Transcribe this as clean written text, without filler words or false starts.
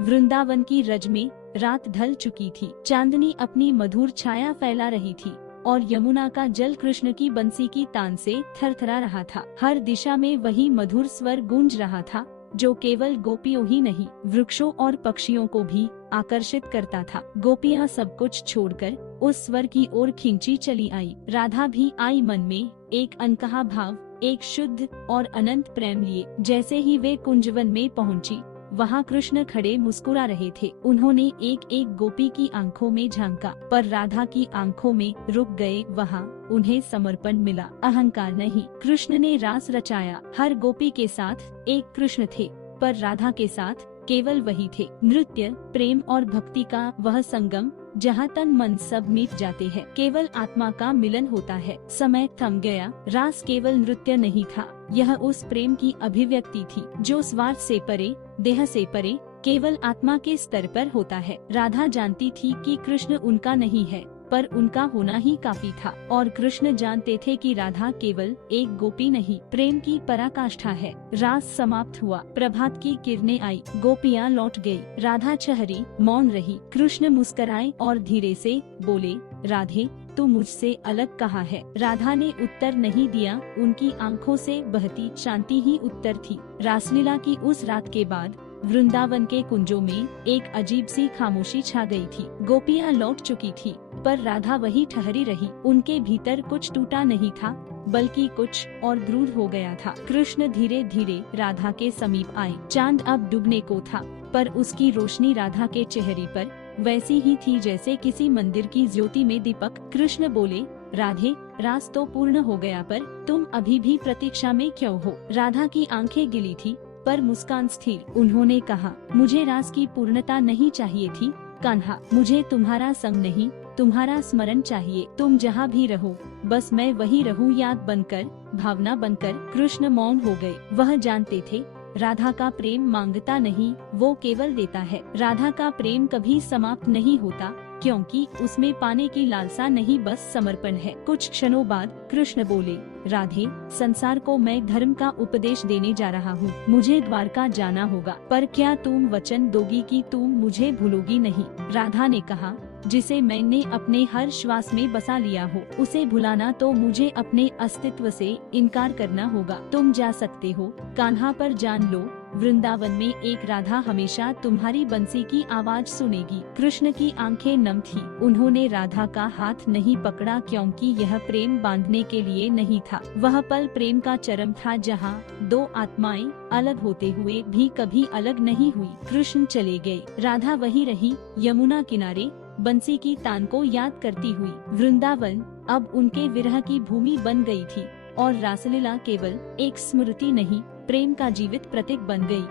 वृंदावन की रज में रात ढल चुकी थी। चांदनी अपनी मधुर छाया फैला रही थी और यमुना का जल कृष्ण की बंसी की तान से थरथरा रहा था। हर दिशा में वही मधुर स्वर गूंज रहा था जो केवल गोपियों ही नहीं, वृक्षों और पक्षियों को भी आकर्षित करता था। गोपियाँ सब कुछ छोड़कर उस स्वर की ओर खींची चली आई। राधा भी आई, मन में एक अनकहा भाव, एक शुद्ध और अनंत प्रेम लिए। जैसे ही वे कुंजवन में पहुंची, वहाँ कृष्ण खड़े मुस्कुरा रहे थे। उन्होंने एक एक गोपी की आंखों में झांका, पर राधा की आंखों में रुक गए। वहाँ उन्हें समर्पण मिला, अहंकार नहीं। कृष्ण ने रास रचाया। हर गोपी के साथ एक कृष्ण थे, पर राधा के साथ केवल वही थे। नृत्य, प्रेम और भक्ति का वह संगम जहाँ तन मन सब मिट जाते हैं, केवल आत्मा का मिलन होता है। समय थम गया। रास केवल नृत्य नहीं था, यह उस प्रेम की अभिव्यक्ति थी जो स्वार्थ से परे, देह से परे, केवल आत्मा के स्तर पर होता है। राधा जानती थी कि कृष्ण उनका नहीं है, पर उनका होना ही काफी था। और कृष्ण जानते थे कि राधा केवल एक गोपी नहीं, प्रेम की पराकाष्ठा है। रास समाप्त हुआ। प्रभात की किरणें आई। गोपियाँ लौट गई। राधा ठहरी, मौन रही। कृष्ण मुस्कुराए और धीरे से बोले, राधे, तू मुझसे अलग कहाँ है? राधा ने उत्तर नहीं दिया। उनकी आंखों से बहती शांति ही उत्तर थी। रासलीला की उस रात के बाद वृंदावन के कुंजों में एक अजीब सी खामोशी छा गई थी। गोपियाँ लौट चुकी थी, पर राधा वही ठहरी रही। उनके भीतर कुछ टूटा नहीं था, बल्कि कुछ और दृढ़ हो गया था। कृष्ण धीरे धीरे राधा के समीप आए। चांद अब डूबने को था, पर उसकी रोशनी राधा के चेहरे पर वैसी ही थी जैसे किसी मंदिर की ज्योति में दीपक। कृष्ण बोले, राधे, रास तो पूर्ण हो गया, पर तुम अभी भी प्रतीक्षा में क्यों हो? राधा की आंखें गिली थी, पर मुस्कान स्थिर। उन्होंने कहा, मुझे रास की पूर्णता नहीं चाहिए थी कान्हा, मुझे तुम्हारा संग नहीं, तुम्हारा स्मरण चाहिए। तुम जहाँ भी रहो, बस मैं वही रहूं, याद बनकर, भावना बनकर। कृष्ण मौन हो गए। वह जानते थे राधा का प्रेम मांगता नहीं, वो केवल देता है। राधा का प्रेम कभी समाप्त नहीं होता, क्योंकि उसमें पाने की लालसा नहीं, बस समर्पण है। कुछ क्षणों बाद कृष्ण बोले, राधे, संसार को मैं धर्म का उपदेश देने जा रहा हूँ। मुझे द्वारका जाना होगा, पर क्या तुम वचन दोगी कि तुम मुझे भूलोगी नहीं? राधा ने कहा, जिसे मैंने अपने हर श्वास में बसा लिया हो, उसे भुलाना तो मुझे अपने अस्तित्व से इनकार करना होगा। तुम जा सकते हो कान्हा, पर जान लो, वृंदावन में एक राधा हमेशा तुम्हारी बंसी की आवाज सुनेगी। कृष्ण की आंखें नम थी। उन्होंने राधा का हाथ नहीं पकड़ा, क्योंकि यह प्रेम बांधने के लिए नहीं था। वह पल प्रेम का चरम था, जहाँ दो आत्माएं अलग होते हुए भी कभी अलग नहीं हुई। कृष्ण चले गए। राधा वही रही, यमुना किनारे, बंसी की तान को याद करती हुई। वृंदावन अब उनके विरह की भूमि बन गई थी और रासलीला केवल एक स्मृति नहीं, प्रेम का जीवित प्रतीक बन गई।